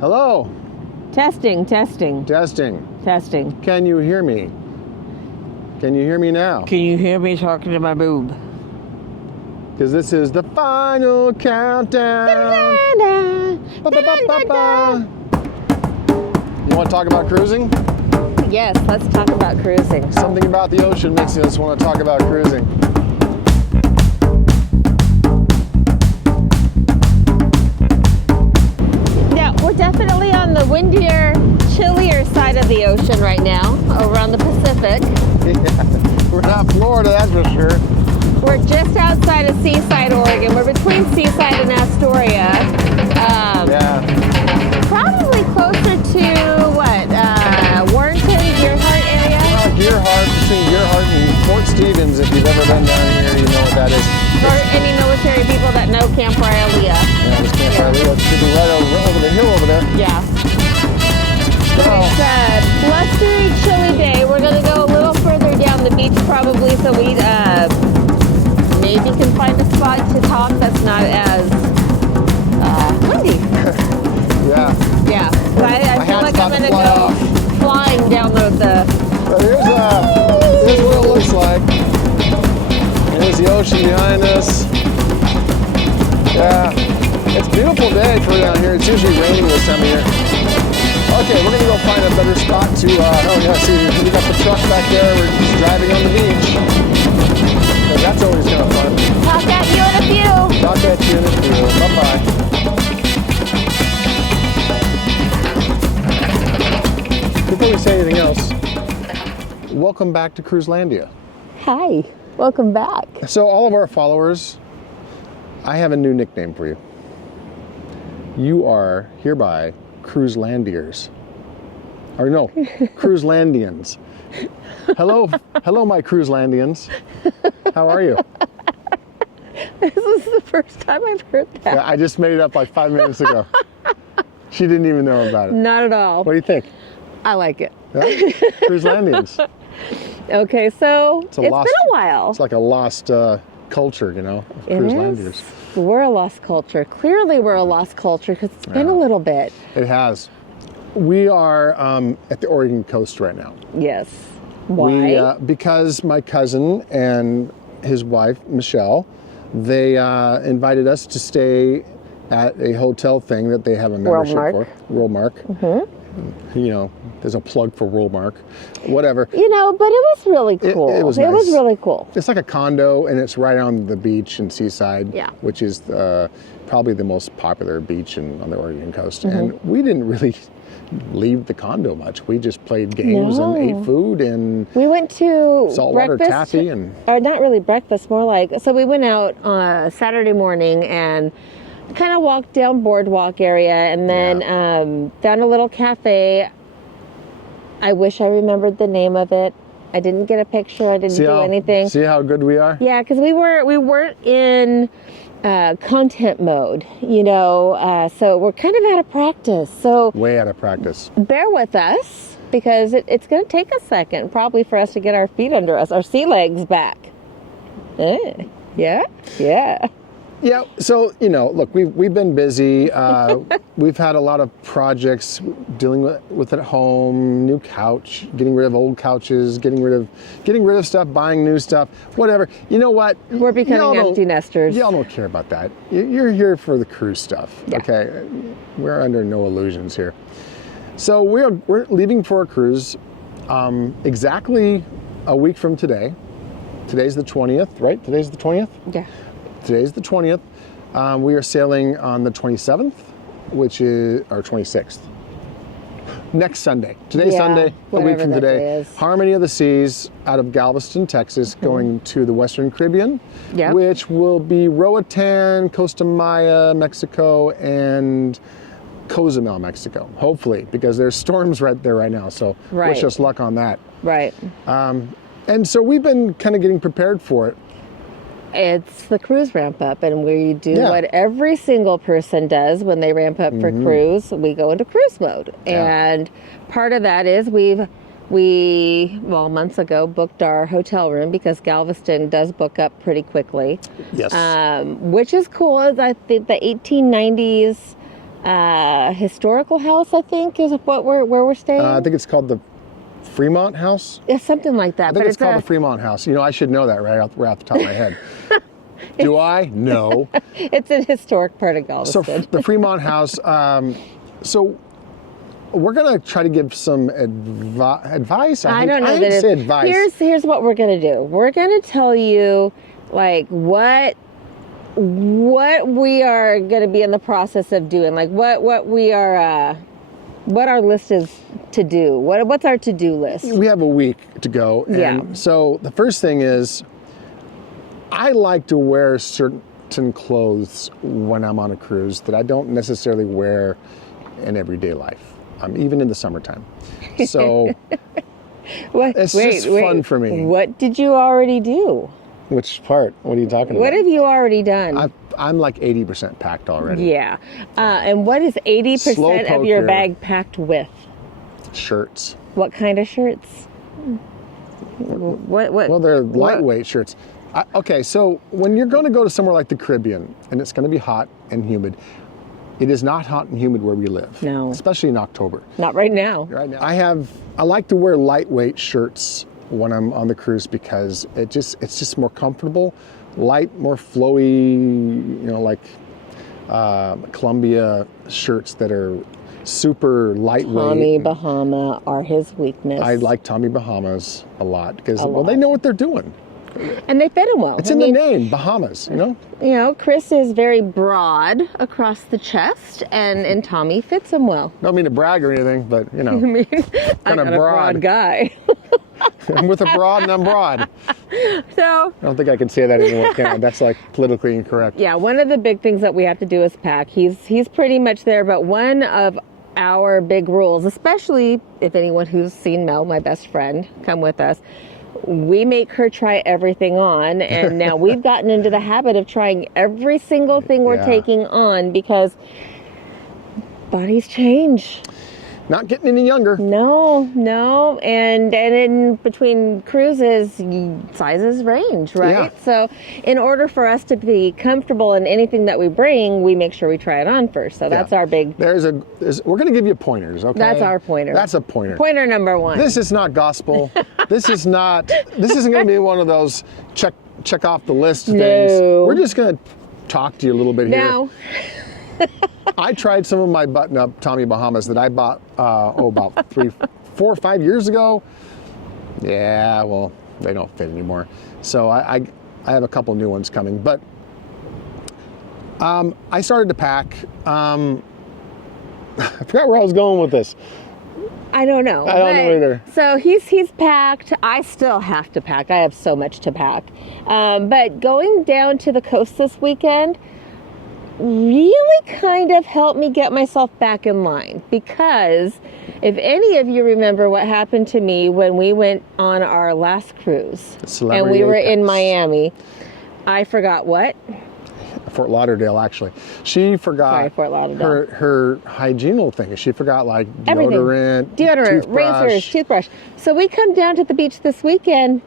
Hello. Testing. Testing. Can you hear me? Can you hear me now? Can you hear me talking to my boob? Because this is the final countdown. Ba-ba-ba-ba-ba. You want to talk about cruising? Yes, let's talk about cruising. Something about the ocean makes us want to talk about cruising. Yeah, we're definitely on the windier, chillier side of the ocean right now, over on the Pacific. Yeah, we're not Florida, that's for sure. We're just outside of Seaside, Oregon. We're between Seaside and Astoria. Yeah. Probably closer to, Warrenton, Gearhart area? Gearhart, between Gearhart and Fort Stevens, if you've ever been down here, you know what that is. Or any military people that know Camp Riley. Yeah, it's Camp Riley. It's sitting right over the hill over there. Yeah. So, it's a blustery, chilly day. We're going to go a little further down the beach probably so we maybe can find a spot to talk that's not as windy. Yeah. Yeah. So I feel like I'm going to go flying down the Here's what it looks like. Here's the ocean behind us. Yeah. It's a beautiful day for down here. It's usually raining this time of year. Okay, we're going to go find a better spot to, see, we got the truck back there. We're just driving on the beach. So that's always kind of fun. Talk at you in a few. Talk at you in a few. Bye-bye. Before we say anything else, welcome back to Cruiselandia. Hi, welcome back. So all of our followers, I have a new nickname for you. You are hereby Cruiselandiers. Or no, Cruiselandians. Hello, my Cruiselandians. How are you? This is the first time I've heard that. Yeah, I just made it up like 5 minutes ago. She didn't even know about it. Not at all. What do you think? I like it. Yeah? Cruiselandians. Okay, so it's been a while. It's like a lost culture, you know, of Cruiselandiers. We're a lost culture. Clearly we're a lost culture because it's been a little bit. It has. We are at the Oregon coast right now. Yes. Why? Because my cousin and his wife, Michelle, they invited us to stay at a hotel thing that they have a membership for. Worldmark. Mm-hmm. You know, there's a plug for Worldmark. Whatever. You know, but it was really cool. It was nice. It was really cool. It's like a condo, and it's right on the beach in Seaside, which is probably the most popular beach on the Oregon coast. Mm-hmm. And we didn't really leave the condo much. We just played games and ate food, and we went to saltwater taffy, or not really breakfast, more like, so we went out on Saturday morning and kind of walked down Boardwalk area, and then found a little cafe. I wish I remembered the name of it. I didn't get a picture. I didn't do anything. See how good we are? Yeah, because we weren't in content mode, you know, so we're kind of out of practice. So way out of practice. Bear with us because it's going to take a second probably for us to get our feet under us, our sea legs back. Yeah. Yeah, so, you know, look, we've been busy. We've had a lot of projects dealing with at home, new couch, getting rid of old couches, getting rid of stuff, buying new stuff, whatever. You know what? We're becoming empty nesters. Y'all don't care about that. You're here for the cruise stuff, okay? We're under no illusions here. So we're leaving for a cruise exactly a week from today. Today's the 20th, right? Today's the 20th? Yeah. Today's the 20th. We are sailing on the 27th, which is our 26th. Next Sunday. Today's Sunday, a week from today. Harmony of the Seas out of Galveston, Texas, going to the Western Caribbean, which will be Roatan, Costa Maya, Mexico, and Cozumel, Mexico, hopefully, because there's storms right there right now. So wish us luck on that. Right. And so we've been kind of getting prepared for it. It's the cruise ramp up, and we do what every single person does when they ramp up for cruise. We go into cruise mode, and part of that is we months ago booked our hotel room because Galveston does book up pretty quickly. Yes, which is cool. I think the 1890s historical house, I think, is where we're staying. I think it's called the Fremont House. Yeah, something like that. I think it's called the Fremont House. You know, I should know that right off the top of my head. Do I? No. It's an historic part of Galveston. So the Fremont House. So we're gonna try to give some advice. I don't know. I hate to say advice. Here's what we're gonna do. We're gonna tell you like what we are gonna be in the process of doing. Like what we are. What our list is to do. What's our to-do list? We have a week to go. And so the first thing is, I like to wear certain clothes when I'm on a cruise that I don't necessarily wear in everyday life, even in the summertime. So it's just fun for me. What did you already do? Which part? What are you talking about? What have you already done? I'm like 80% packed already. Yeah. And what is 80% of your bag packed with? Shirts. What kind of shirts? What? Well, they're lightweight shirts. Okay, so when you're going to go to somewhere like the Caribbean, and it's going to be hot and humid, it is not hot and humid where we live. No. Especially in October. Not right now. Right now. I like to wear lightweight shirts when I'm on the cruise because it's just more comfortable, light, more flowy, like Columbia shirts that are super lightweight. Tommy Bahama are his weakness. I like Tommy Bahamas a lot because they know what they're doing. And they fit him well. It's in the name, Bahamas, You know, Chris is very broad across the chest, and Tommy fits him well. Don't mean to brag or anything, but I mean, I'm not a broad guy. I'm with a broad and I'm broad. So I don't think I can say that anymore, can I? That's like politically incorrect. Yeah, one of the big things that we have to do is pack. He's pretty much there, but one of our big rules, especially if anyone who's seen Mel, my best friend, come with us, we make her try everything on, and now we've gotten into the habit of trying every single thing we're taking on because bodies change. Not getting any younger. No, and in between cruises, sizes range, right? Yeah. So in order for us to be comfortable in anything that we bring, we make sure we try it on first. So that's our big... We're going to give you pointers, okay? That's our pointer. That's a pointer. Pointer number one. This is not gospel. This isn't going to be one of those check off the list things. We're just going to talk to you a little bit here. Now... I tried some of my button-up Tommy Bahamas that I bought, about 4 or 5 years ago. Yeah, well, they don't fit anymore. So I have a couple new ones coming. But I started to pack. I forgot where I was going with this. I don't know. I don't know either. So he's packed. I still have to pack. I have so much to pack. But going down to the coast this weekend really kind of helped me get myself back in line, because if any of you remember what happened to me when we went on our last cruise and we were in Miami, I forgot what? Fort Lauderdale, actually. She forgot Fort Lauderdale. her hygienal thing. She forgot like deodorant, toothbrush. Razors, toothbrush. So we come down to the beach this weekend.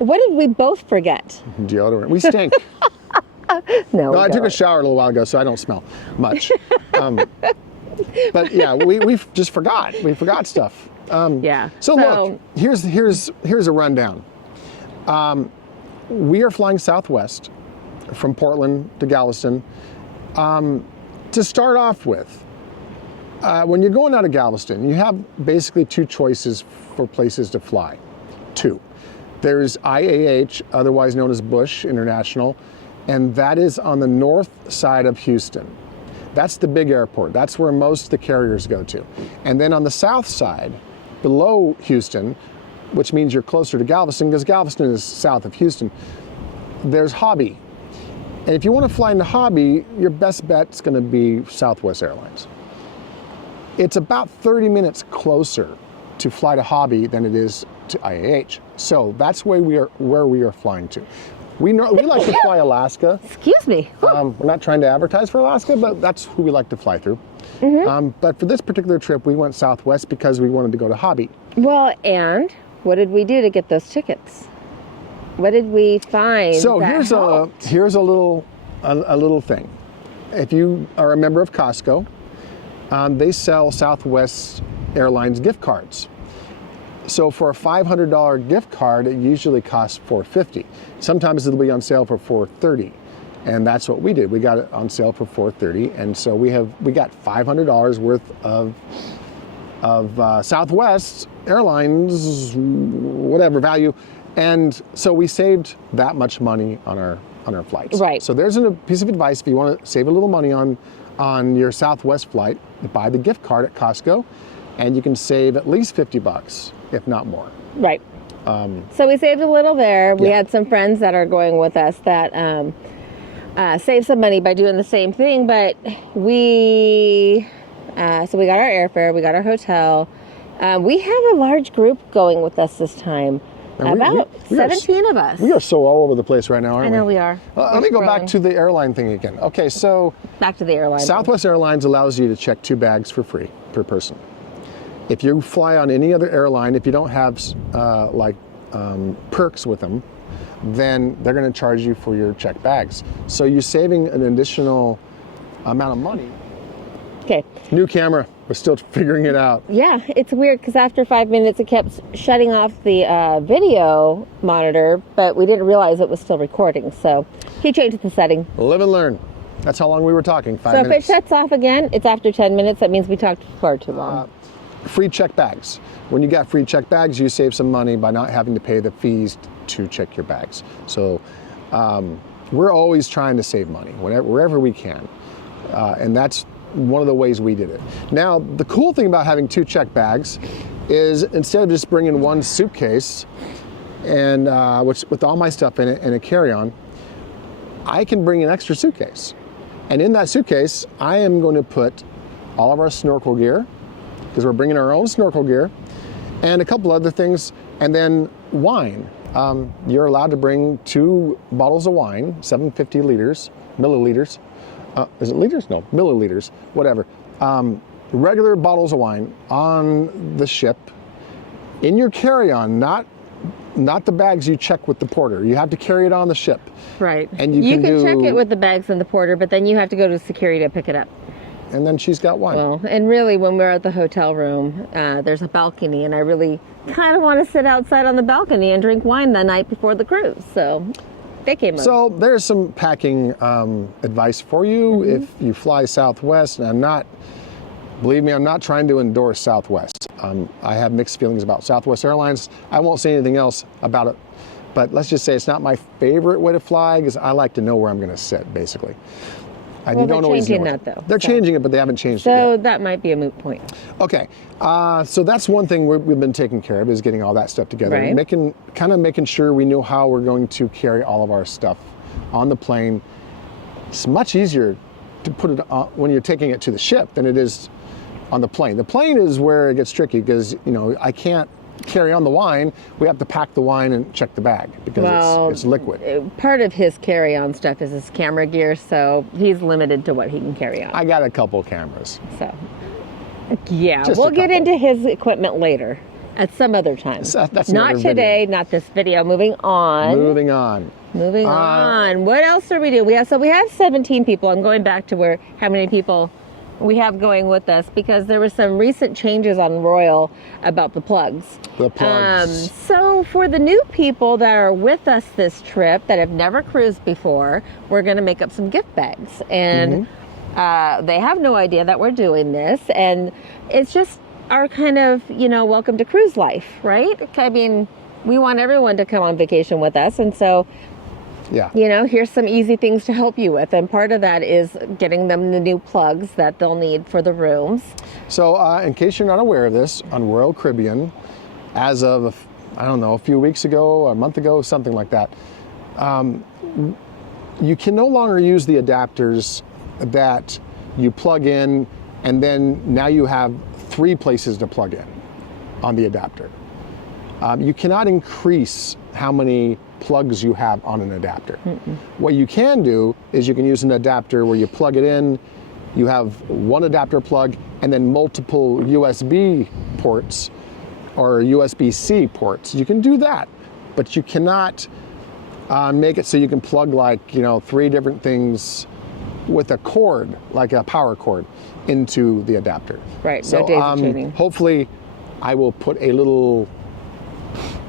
What did we both forget? Deodorant. We stink. No, I took a shower a little while ago, so I don't smell much. But yeah, we just forgot. We forgot stuff. So look, here's a rundown. We are flying Southwest from Portland to Galveston. To start off with, when you're going out of Galveston, you have basically two choices for places to fly. Two. There's IAH, otherwise known as Bush International, and that is on the north side of Houston. That's the big airport. That's where most of the carriers go to. And then on the south side, below Houston, which means you're closer to Galveston, because Galveston is south of Houston, there's Hobby. And if you want to fly into Hobby, your best bet is going to be Southwest Airlines. It's about 30 minutes closer to fly to Hobby than it is to IAH. So that's where we are flying to. We like to fly Alaska. Excuse me. We're not trying to advertise for Alaska, but that's who we like to fly through. But for this particular trip, we went Southwest because we wanted to go to Hobby. Well, and what did we do to get those tickets? What did we find? So here's a little thing. If you are a member of Costco, they sell Southwest Airlines gift cards. So for a $500 gift card, it usually costs $450. Sometimes it'll be on sale for $430. And that's what we did. We got it on sale for $430. And so we got $500 worth of Southwest Airlines, whatever value. And so we saved that much money on our flights. Right. So there's a piece of advice. If you want to save a little money on your Southwest flight, buy the gift card at Costco, and you can save at least $50, if not more. Right. So we saved a little there. We had some friends that are going with us that saved some money by doing the same thing, but so we got our airfare, we got our hotel. We have a large group going with us this time. About 17 of us. We are so all over the place right now, aren't we? I know we are. Let me go back to the airline thing again. Okay, so back to the airline. Southwest Airlines allows you to check 2 bags for free per person. If you fly on any other airline, if you don't have perks with them, then they're going to charge you for your checked bags. So you're saving an additional amount of money. Okay. New camera. We're still figuring it out. Yeah, it's weird because after 5 minutes it kept shutting off the video monitor, but we didn't realize it was still recording. So he changed the setting. Live and learn. That's how long we were talking, 5 minutes. So if it shuts off again, it's after 10 minutes. That means we talked far too long. Free check bags. When you got free check bags, you save some money by not having to pay the fees to check your bags. So we're always trying to save money wherever we can. And that's one of the ways we did it. Now, the cool thing about having 2 check bags is instead of just bringing one suitcase and with all my stuff in it and a carry-on, I can bring an extra suitcase. And in that suitcase, I am going to put all of our snorkel gear, because we're bringing our own snorkel gear, and a couple other things, and then wine. You're allowed to bring 2 bottles of wine, 750 milliliters. Is it liters? No, milliliters, whatever. Regular bottles of wine on the ship in your carry-on, not the bags you check with the porter. You have to carry it on the ship. Right. And you can check it with the bags and the porter, but then you have to go to security to pick it up. And then she's got wine. Well, and really, when we're at the hotel room, there's a balcony, and I really kind of want to sit outside on the balcony and drink wine the night before the cruise. So they came over. So there's some packing advice for you if you fly Southwest. And believe me, I'm not trying to endorse Southwest. I have mixed feelings about Southwest Airlines. I won't say anything else about it, but let's just say it's not my favorite way to fly because I like to know where I'm going to sit, basically. Well, they're changing that, though. They're changing it, but they haven't changed it yet. So that might be a moot point. Okay, so that's one thing we've been taking care of, is getting all that stuff together. Right. Making sure we know how we're going to carry all of our stuff on the plane. It's much easier to put it on when you're taking it to the ship than it is on the plane. The plane is where it gets tricky because, I can't carry on the wine. We have to pack the wine and check the bag because it's liquid. Part of his carry-on stuff is his camera gear, so he's limited to what he can carry on. I got a couple cameras. So, yeah, we'll get into his equipment later at some other time. That's not today, not this video. Moving on. Moving on. What else are we doing? We have 17 people. I'm going back to how many people we have going with us because there were some recent changes on Royal about the plugs. So for the new people that are with us this trip that have never cruised before, we're going to make up some gift bags. And they have no idea that we're doing this. And it's just our kind of, welcome to cruise life, right? I mean, we want everyone to come on vacation with us. And so, here's some easy things to help you with. And part of that is getting them the new plugs that they'll need for the rooms. So in case you're not aware of this, on Royal Caribbean, as of, a few weeks ago, a month ago, something like that, you can no longer use the adapters that you plug in, and then now you have 3 places to plug in on the adapter. You cannot increase how many plugs you have on an adapter. What you can do is you can use an adapter where you plug it in, you have one adapter plug, and then multiple USB ports or USB-C ports. You can do that, but you cannot make it so you can plug 3 different things with a cord, like a power cord, into the adapter. Right, So no daisy chaining. hopefully I will put an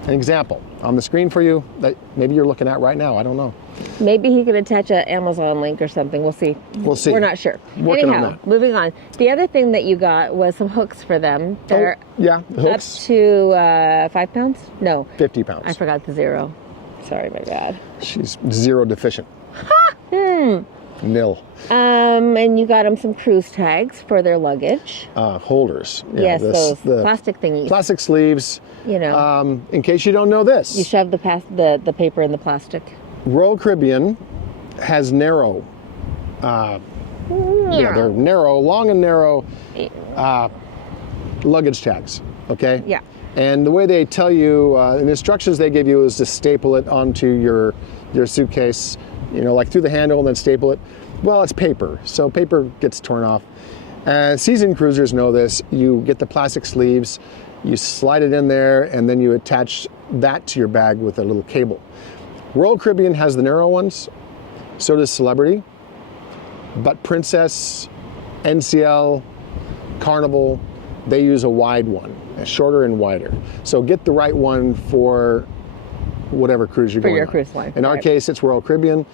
example on the screen for you that maybe you're looking at right now. I don't know. Maybe he could attach an Amazon link or something. We'll see. We'll see. We're not sure. Working on Anyhow, that. moving on. The other thing that you got was some hooks for them. They're Yeah, the up hooks, to 5 pounds? No, 50 pounds. I forgot the 0. Sorry, my bad. She's 0 deficient. Nil. And you got them some cruise tags for their luggage. Holders. Yeah, Yes, those plastic thingies. Plastic sleeves. You know, In case you don't know this, you shove the paper in the plastic. Royal Caribbean has narrow. Yeah, they're narrow, long and narrow luggage tags. Okay. Yeah. And the way they tell you, the instructions they give you is to staple it onto your suitcase, like through the handle and then staple it. Well, it's paper, so paper gets torn off. Seasoned cruisers know this. You get the plastic sleeves, you slide it in there, and then you attach that to your bag with a little cable. Royal Caribbean has the narrow ones, so does Celebrity, but Princess, NCL, Carnival, they use a wide one, shorter and wider. So get the right one for whatever cruise you're going on. For your cruise line. In our case, it's Royal Caribbean.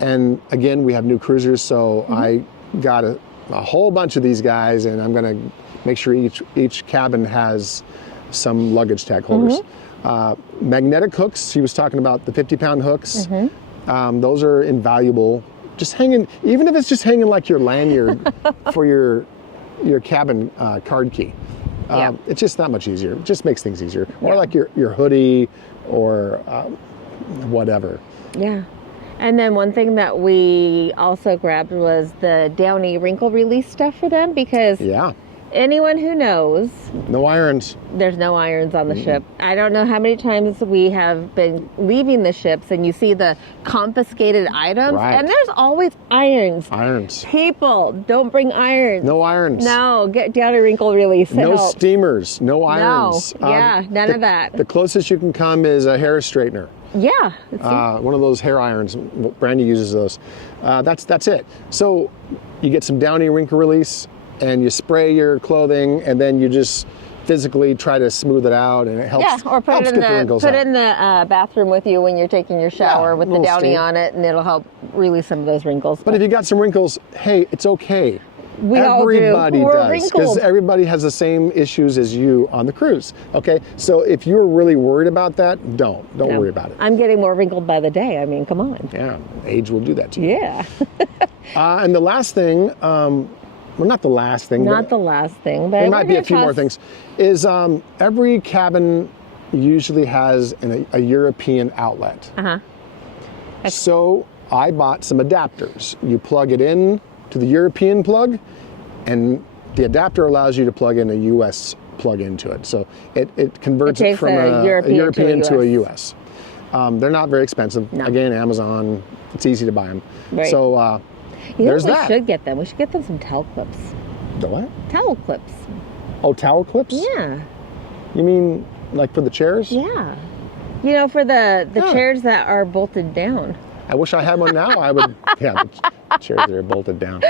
And again, we have new cruisers, so I got a whole bunch of these guys, and I'm going to make sure each cabin has some luggage tag holders. Magnetic hooks, she was talking about the 50-pound hooks. Those are invaluable. Just hanging, even if it's just hanging like your lanyard for your cabin card key. It's just that much easier. It just makes things easier. Or like your hoodie or whatever. Yeah. And then one thing that we also grabbed was the Downy wrinkle release stuff for them, because anyone who knows, no irons. There's no irons on the ship. I don't know how many times we have been leaving the ships and you see the confiscated items, and there's always irons. Irons. People, don't bring irons. No irons. No, get Downy wrinkle release. No steamers. No irons. No, none of that. The closest you can come is a hair straightener. Yeah. One of those hair irons. Brandi uses those. That's it. So you get some Downy wrinkle release, and you spray your clothing, and then you just physically try to smooth it out, and it helps. Yeah, or put it in the bathroom with you when you're taking your shower with the Downy on it, and it'll help release some of those wrinkles. But if you got some wrinkles, hey, it's okay. Everybody does, because everybody has the same issues as you on the cruise. Okay, so if you're really worried about that, don't worry about it. I'm getting more wrinkled by the day. I mean, come on. Yeah, age will do that to you. Yeah. And the last thing, well, not the last thing. Not the last thing, but there might be a few more things. Is every cabin usually has a European outlet. So I bought some adapters. You plug it in to the European plug, and the adapter allows you to plug in a US plug into it. So it converts it from a European to a US. They're not very expensive. No. Again, Amazon, it's easy to buy them. Right. So there's that. We should get them. We should get them some towel clips. The what? Towel clips. Oh, towel clips? Yeah. You mean like for the chairs? Yeah. For the chairs that are bolted down. I wish I had one now. I would. Yeah, the chairs that are bolted down.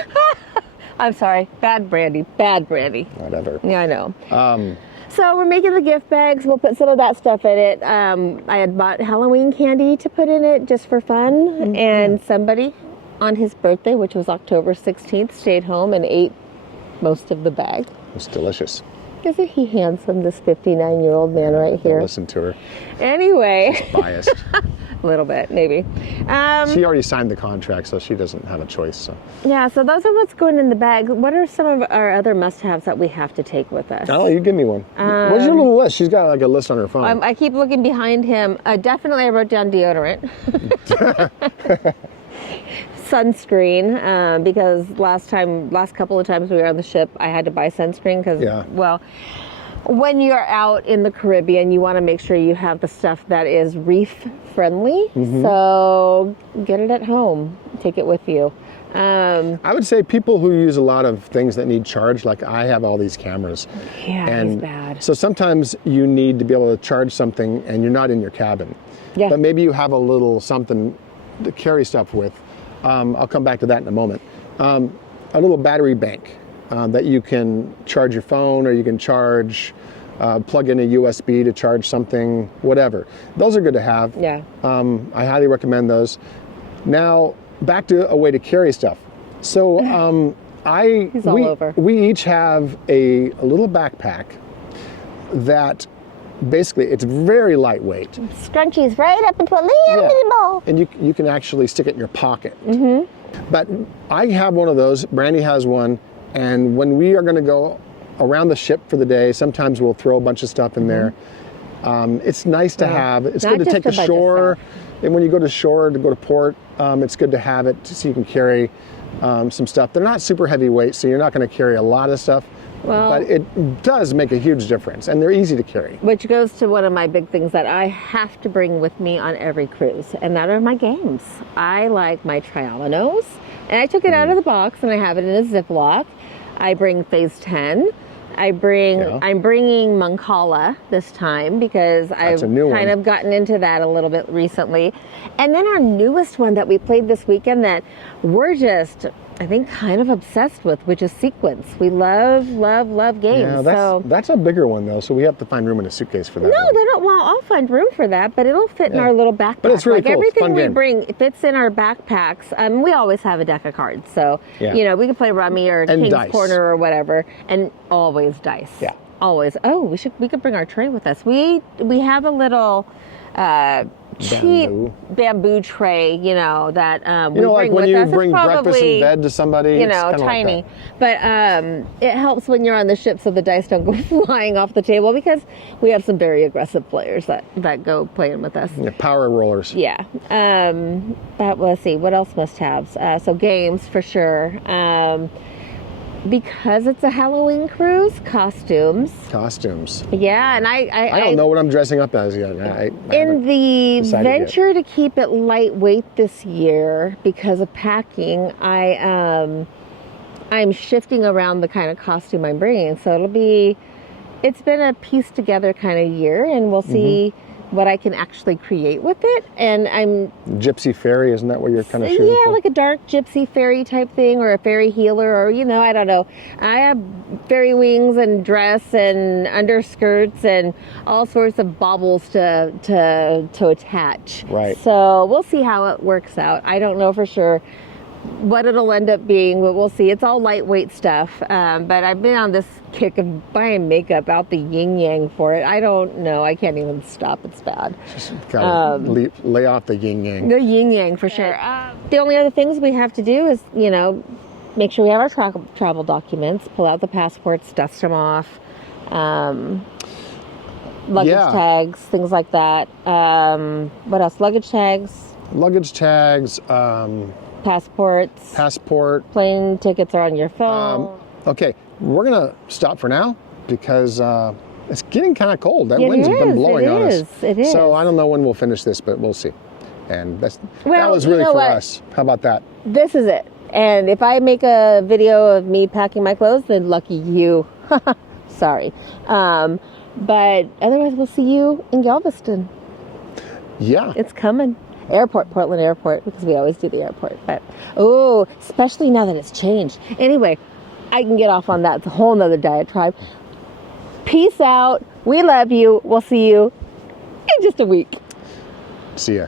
I'm sorry. Bad Brandi. Bad Brandi. Whatever. Yeah, I know. So we're making the gift bags. We'll put some of that stuff in it. I had bought Halloween candy to put in it just for fun. And somebody on his birthday, which was October 16th, stayed home and ate most of the bag. It's delicious. Isn't he handsome, this 59-year-old man right here? Don't listen to her. Anyway. She's biased. A little bit, maybe. She already signed the contract, so she doesn't have a choice. So. Yeah, so those are what's going in the bag. What are some of our other must-haves that we have to take with us? Oh, you give me one. What's your little list? She's got like a list on her phone. I keep looking behind him. Definitely I wrote down deodorant. Sunscreen, because last couple of times we were on the ship, I had to buy sunscreen because, well, when you're out in the Caribbean, you want to make sure you have the stuff that is reef friendly. So get it at home. Take it with you. I would say people who use a lot of things that need charge, like I have all these cameras. Yeah, and it's bad. So sometimes you need to be able to charge something and you're not in your cabin. Yeah. But maybe you have a little something to carry stuff with. I'll come back to that in a moment. a little battery bank that you can charge your phone, or you can charge, plug in a USB to charge something, whatever. Those are good to have. Yeah. I highly recommend those. Now, back to a way to carry stuff. So He's all over. We each have a little backpack that basically, it's very lightweight. Scrunchies right up into a little bitty ball. And you can actually stick it in your pocket. Mm-hmm. But I have one of those, Brandi has one, and when we are going to go around the ship for the day, sometimes we'll throw a bunch of stuff in there. It's nice to have. It's good to take to shore. And when you go to shore, to go to port, it's good to have it so you can carry some stuff. They're not super heavyweight, so you're not going to carry a lot of stuff. Well, but it does make a huge difference, and they're easy to carry. Which goes to one of my big things that I have to bring with me on every cruise, and that are my games. I like my Triamanos, and I took it out of the box, and I have it in a Ziploc. I bring Phase 10. I'm bringing Mancala this time because I've kind of gotten into that a little bit recently. And then our newest one that we played this weekend that we're just, I think, kind of obsessed with, which is Sequence. We love, love, love games. Yeah, that's a bigger one, though, so we have to find room in a suitcase for that. No, they don't. Well, I'll find room for that, but it'll fit in our little backpack. But it's really cool. Everything we bring fits in our backpacks. We always have a deck of cards, so we can play Rummy or King's dice. Corner or whatever, and always dice. Yeah. Always. Oh, we could bring our tray with us. We have a little cheap bamboo tray, that we bring with us. Like when you bring breakfast in bed to somebody, tiny. But it helps when you're on the ship so the dice don't go flying off the table, because we have some very aggressive players that go playing with us. Yeah, power rollers. Yeah. But let's see, what else must-haves? So games for sure. Because it's a Halloween cruise, costumes. Yeah, and I don't know what I'm dressing up as yet. In the venture to keep it lightweight this year, because of packing, I'm shifting around the kind of costume I'm bringing. So it's been a piece together kind of year, and we'll see what I can actually create with it. And I'm Gypsy Fairy, isn't that what you're kind of shooting for? Yeah, like a dark Gypsy Fairy type thing, or a fairy healer, or I don't know. I have fairy wings and dress and underskirts and all sorts of baubles to attach. Right. So we'll see how it works out. I don't know for sure what it'll end up being, but we'll see. It's all lightweight stuff, but I've been on this kick of buying makeup out the yin yang for it. I don't know. I can't even stop. It's bad. Just gotta lay off the yin yang. The yin yang for sure. The only other things we have to do is, make sure we have our travel documents, pull out the passports, dust them off, luggage tags, things like that. What else? Luggage tags. Passport. Plane tickets are on your phone. Okay, we're going to stop for now because it's getting kind of cold. That wind's been blowing on us. It is. So I don't know when we'll finish this, but we'll see. And that was really for us. How about that? This is it. And if I make a video of me packing my clothes, then lucky you. Sorry. But otherwise, we'll see you in Galveston. Yeah. It's coming. Portland Airport, because we always do the airport. But, especially now that it's changed. Anyway, I can get off on that. It's a whole nother diatribe. Peace out. We love you. We'll see you in just a week. See ya.